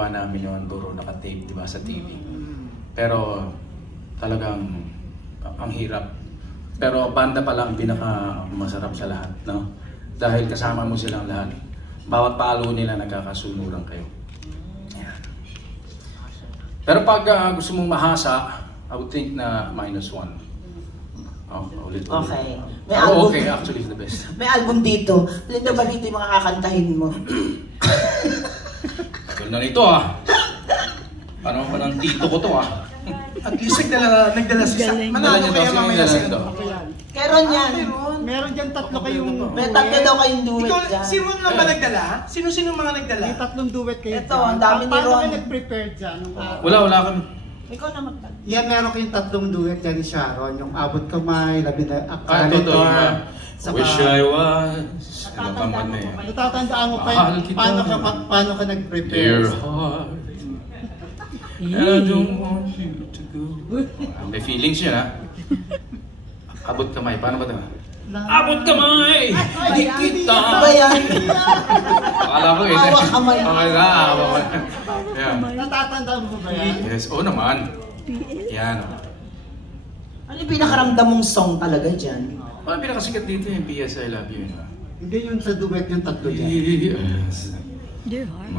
namin yung Anduro naka-tape, di ba, sa TV. Pero talagang ang hirap. Pero banda pa lang pinaka masarap sa lahat, no? Dahil kasama mo silang lahat. Bawat palo nila nagkakasunuran kayo. Ayan. Pero pag gusto mong mahasa, I would think na -1. Oh, ulit. Okay. May album, okay, actually it's the best. May album dito. Linda ba dito yung mga kakantahin mo? Tagal na nito Parang pa ng tito ko to At least nagdala siya. Manalo kaya mamaya siya. Meron yan. Meron dyan tatlo kayong May tatlo daw kayong duet Ikaw, dyan. si Ron lang ba nagdala? Sino-sino mga nagdala? May tatlong duet kayo Ito, ang dami ni Paano Ron. kayo nag-prepare dyan? Wala kami. Ikaw naman. Yan, meron kayong tatlong duet yan ni Sharon. Yung Abot Kamay, Labi na Totoo. Wish I Saka, was. Ano pang kanta eh? Natatandaan mo pa Mahal kita. paano ka nag-prepare? Dear heart, I don't want you to go. May feelings yun Abot kamay. Paano ba ito? Abot kamay! Di kita! Ano ba yan? Akala ko eh. Hawak kamay. Okay na, hawak kamay. Yeah. Natatandaan mo ba yan? Yes, oo naman. Yan. Ano yung pinakaramdam mong song talaga dyan? Ang pinakasikat dito yung PS I Love You. Hindi yun sa duet yung tatlo dyan. Yes. Dear heart.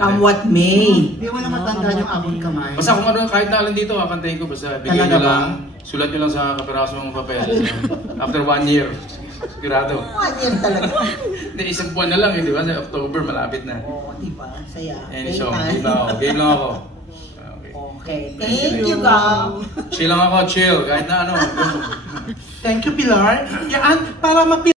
Come what may. Hindi mo na matandaan yung Abot Kamay. Basta kung ano, kahit na lang dito, kantahin ko. Basta bigyan nyo lang, sulat nyo lang sa kapirasong papel. After 1 year. Sigurado. 1 year talaga. Hindi, isang buwan na lang di ba? Sa October, malapit na. Oo, diba? Saya. Any song, game lang ako. Game lang ako. Okay, thank you, Gab. Chill lang ako, chill. Kahit na ano. Thank you, Pilar. Yan, para